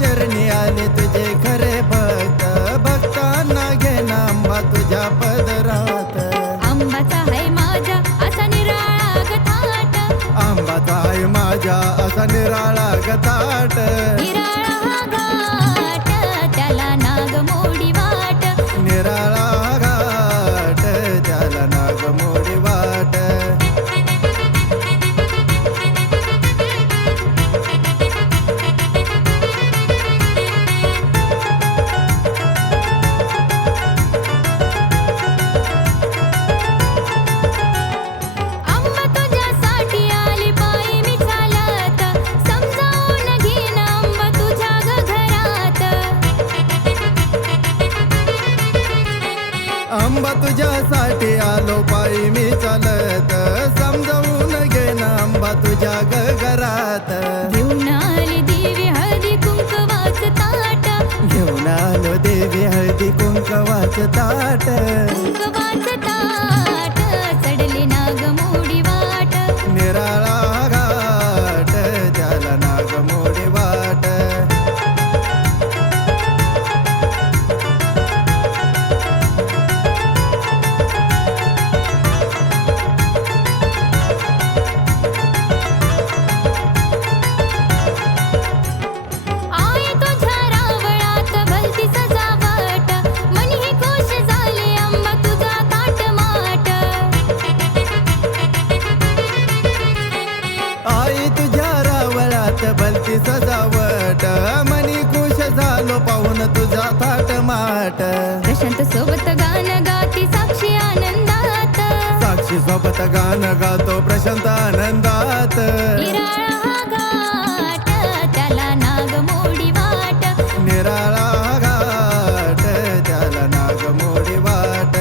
चरणी आले तुझे खरे भक्त. भक्तांना घे आंबा तुझ्या पदरात. आंबाचा असा निराळा आंबाचा माझ्या असा निराळा गताट. निराळा हा घाट. त्याला नाग मोडी आंबा तुझ्यासाठी आलो पायी मी चालत. समजावून घे ना आंबा तुझ्या गगरात घेऊन आली देवी हळदी कुंकवाच ताट घेऊन आलो देवी हळदी कुंकवाच ताट कुंकवाच ताट चढले नाग भलती सजावट. मनी खुश झालो पाहून तुझा थाट माट. प्रशांत सोबत गाणं गाती साक्षी आनंदात. साक्षी सोबत गाणं गातो प्रशांत आनंदात. घाट त्याला नाग मोडी वाट. निराळा घाट त्याला नाग मोडी वाट.